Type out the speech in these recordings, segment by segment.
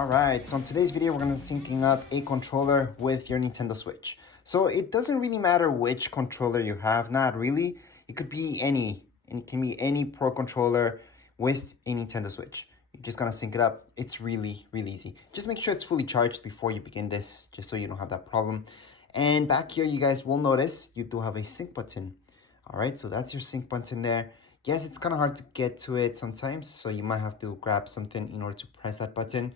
Alright, so in today's video, we're going to be syncing up a controller with your Nintendo Switch. So it doesn't really matter which controller you have, not really. It could be any, and it can be any Pro controller with a Nintendo Switch. You're just going to sync it up. It's really, really easy. Just make sure it's fully charged before you begin this, just so you don't have that problem. And back here, you guys will notice you do have a sync button. Alright, so that's your sync button there. Yes, it's kind of hard to get to it sometimes, so you might have to grab something in order to press that button.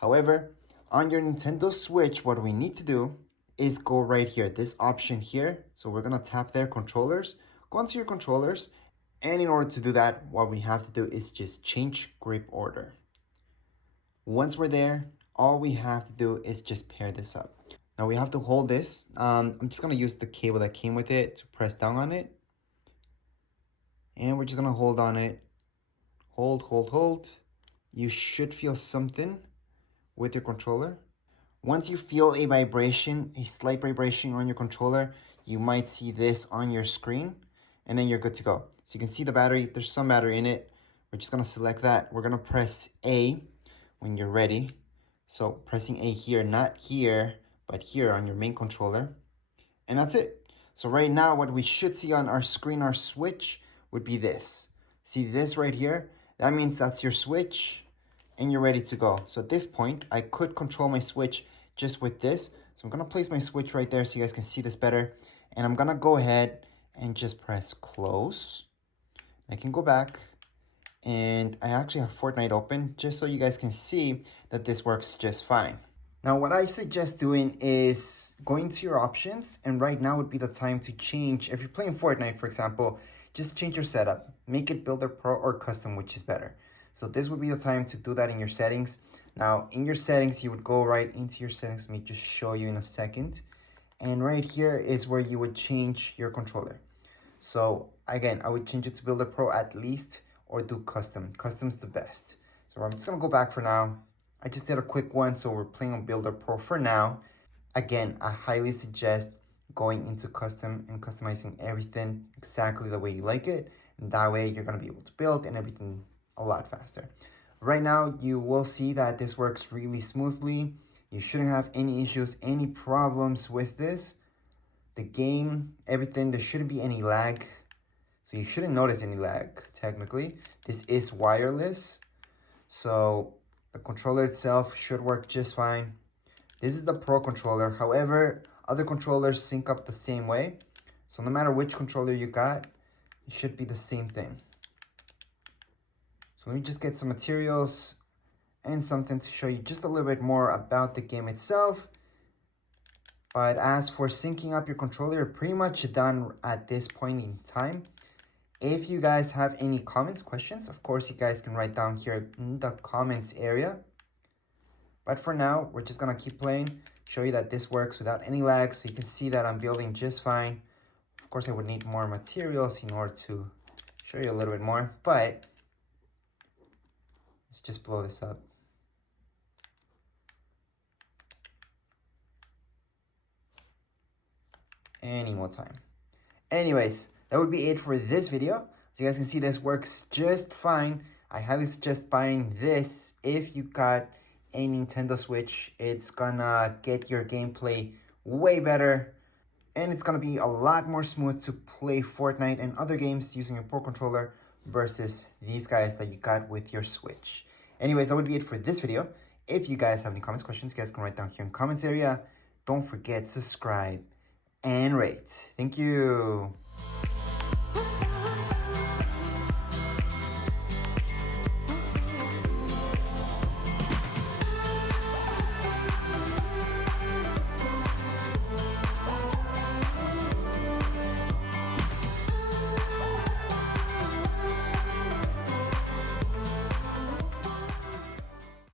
However, on your Nintendo Switch, what we need to do is go right here, this option here. So we're going to tap there, controllers, go onto your controllers. And in order to do that, what we have to do is just change grip order. Once we're there, all we have to do is just pair this up. Now we have to hold this. I'm just going to use the cable that came with it to press down on it. And we're just going to hold on it. Hold, hold, hold. You should feel something with your controller. Once you feel a vibration, a slight vibration on your controller, you might see this on your screen, and then you're good to go. So you can see the battery, there's some battery in it. We're just gonna select that. We're gonna press A when you're ready. So pressing A here, not here, but here on your main controller. And that's it. So right now, what we should see on our screen, our Switch, would be this. See this right here? That means that's your Switch, and you're ready to go. So at this point, I could control my Switch just with this. So I'm gonna place my Switch right there so you guys can see this better. And I'm gonna go ahead and just press close. I can go back, and I actually have Fortnite open just so you guys can see that this works just fine. Now, what I suggest doing is going to your options, and right now would be the time to change. If you're playing Fortnite, for example, just change your setup. Make it Builder Pro or Custom, which is better. So this would be the time to do that in your settings. Now, in your settings, you would go right into your settings. Let me just show you in a second. And right here is where you would change your controller. So again, I would change it to Builder Pro at least, or do Custom. Custom's the best. So I'm just gonna go back for now. I just did a quick one, so we're playing on Builder Pro for now. Again, I highly suggest going into Custom and customizing everything exactly the way you like it. And that way you're gonna be able to build and everything a lot faster. Right now, you will see that this works really smoothly. You shouldn't have any issues, any problems with this. The game, everything, there shouldn't be any lag. So you shouldn't notice any lag, technically. This is wireless, so the controller itself should work just fine. This is the Pro controller. However, other controllers sync up the same way. So no matter which controller you got, it should be the same thing. So let me just get some materials and something to show you just a little bit more about the game itself. But as for syncing up your controller, you're pretty much done at this point in time. If you guys have any comments, questions, of course, you guys can write down here in the comments area. But for now, we're just gonna keep playing, show you that this works without any lag, so you can see that I'm building just fine. Of course, I would need more materials in order to show you a little bit more, but let's just blow this up. Any more time. Anyways, that would be it for this video. So you guys can see this works just fine. I highly suggest buying this if you got a Nintendo Switch. It's gonna get your gameplay way better, and it's gonna be a lot more smooth to play Fortnite and other games using your Pro controller versus these guys that you got with your Switch. Anyways, that would be it for this video. If you guys have any comments, questions, you guys can write down here in the comments area. Don't forget, subscribe and rate. Thank you.